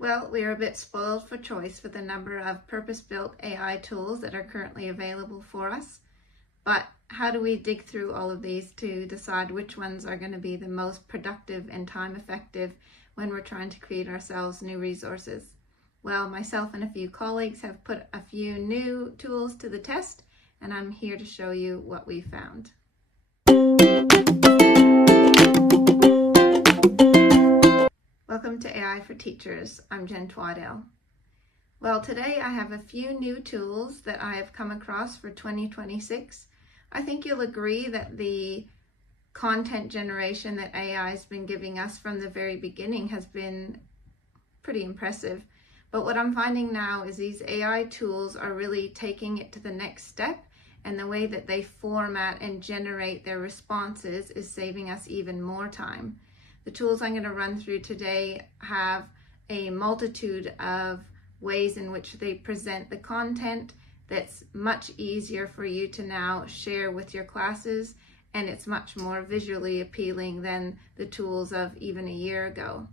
Well, we are a bit spoiled for choice with the number of purpose-built AI tools that are currently available for us. But how do we dig through all of these to decide which ones are going to be the most productive and time effective when we're trying to create ourselves new resources? Well, myself and a few colleagues have put a few new tools to the test, and I'm here to show you what we found. Welcome to AI for Teachers. I'm Jen Twaddell. Well, today I have a few new tools that I have come across for 2026. I think you'll agree that the content generation that AI has been giving us from the very beginning has been pretty impressive. But what I'm finding now is these AI tools are really taking it to the next step, and the way that they format and generate their responses is saving us even more time. The tools I'm going to run through today have a multitude of ways in which they present the content that's much easier for you to now share with your classes, and it's much more visually appealing than the tools of even a year ago.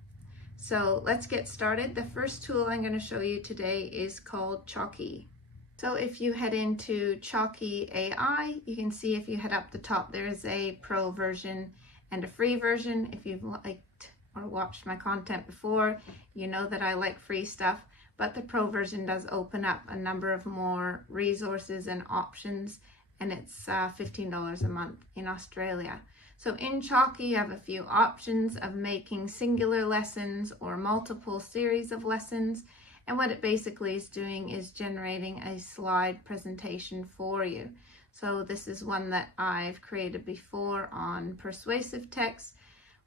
So let's get started. The first tool I'm going to show you today is called Chalkie. So if you head into Chalkie AI, you can see if you head up the top, there's a pro version and a free version. If you've liked or watched my content before, you know that I like free stuff, but the pro version does open up a number of more resources and options, and it's $15 a month in Australia. So in Chalkie, you have a few options of making singular lessons or multiple series of lessons. And what it basically is doing is generating a slide presentation for you. So this is one that I've created before on persuasive text.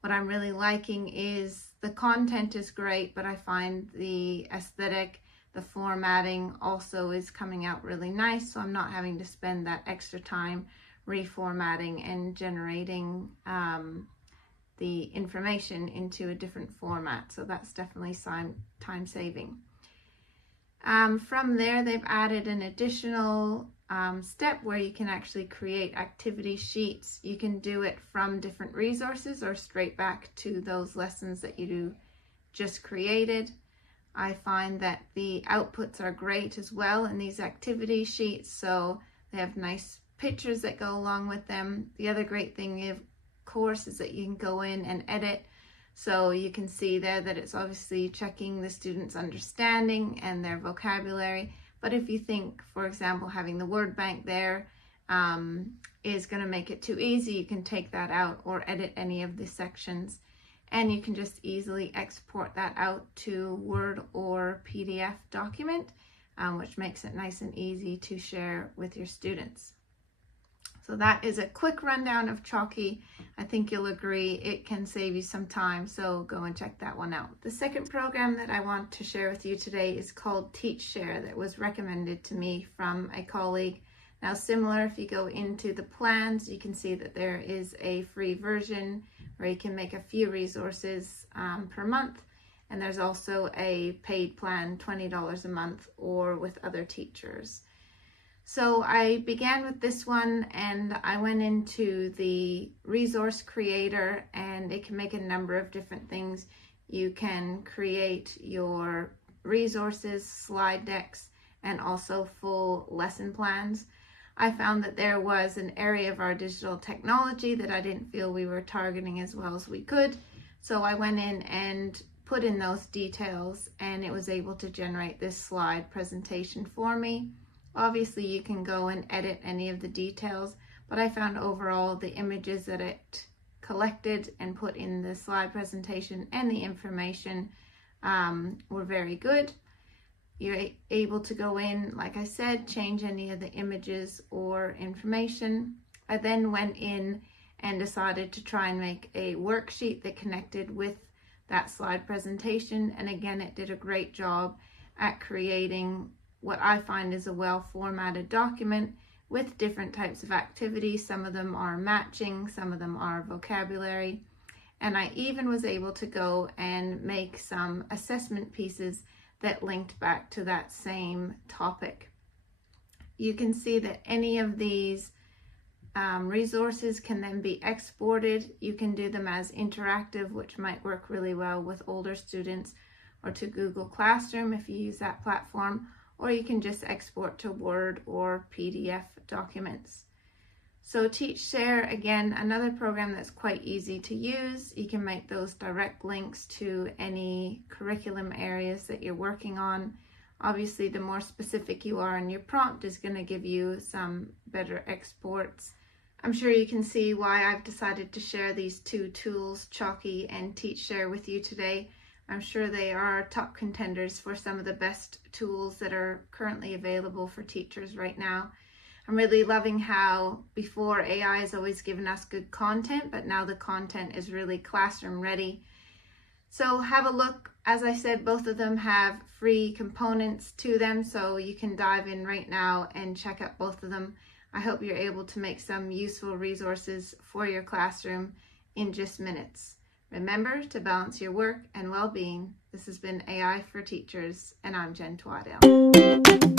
What I'm really liking is the content is great, but I find the aesthetic, the formatting also is coming out really nice. So I'm not having to spend that extra time reformatting and generating the information into a different format. So that's definitely time saving. From there, they've added an additional step where you can actually create activity sheets. You can do it from different resources or straight back to those lessons that you just created. I find that the outputs are great as well in these activity sheets, so they have nice pictures that go along with them. The other great thing, of course, is that you can go in and edit. So you can see there that it's obviously checking the students' understanding and their vocabulary. But if you think, for example, having the word bank there is going to make it too easy, you can take that out or edit any of the sections. And you can just easily export that out to Word or PDF document, which makes it nice and easy to share with your students. So that is a quick rundown of Chalkie. I think you'll agree it can save you some time, so go and check that one out. The second program that I want to share with you today is called Teachshare, that was recommended to me from a colleague. Now, similar, if you go into the plans, you can see that there is a free version where you can make a few resources per month, and there's also a paid plan, $20 a month, or with other teachers. So I began with this one, and I went into the resource creator, and it can make a number of different things. You can create your resources, slide decks, and also full lesson plans. I found that there was an area of our digital technology that I didn't feel we were targeting as well as we could. So I went in and put in those details, and it was able to generate this slide presentation for me. Obviously, you can go and edit any of the details, but I found overall the images that it collected and put in the slide presentation and the information were very good. You're able to go in, like I said, change any of the images or information. I then went in and decided to try and make a worksheet that connected with that slide presentation. And again, it did a great job at creating what I find is a well-formatted document with different types of activities. Some of them are matching, some of them are vocabulary. And I even was able to go and make some assessment pieces that linked back to that same topic. You can see that any of these resources can then be exported. You can do them as interactive, which might work really well with older students, or to Google Classroom if you use that platform, or you can just export to Word or PDF documents. So Teachshare, again, another program that's quite easy to use. You can make those direct links to any curriculum areas that you're working on. Obviously, the more specific you are in your prompt is going to give you some better exports. I'm sure you can see why I've decided to share these two tools, Chalkie and Teachshare, with you today. I'm sure they are top contenders for some of the best tools that are currently available for teachers right now. I'm really loving how before AI has always given us good content, but now the content is really classroom ready. So have a look. As I said, both of them have free components to them, so you can dive in right now and check out both of them. I hope you're able to make some useful resources for your classroom in just minutes. Remember to balance your work and well-being. This has been AI for Teachers, and I'm Jen Twaddell.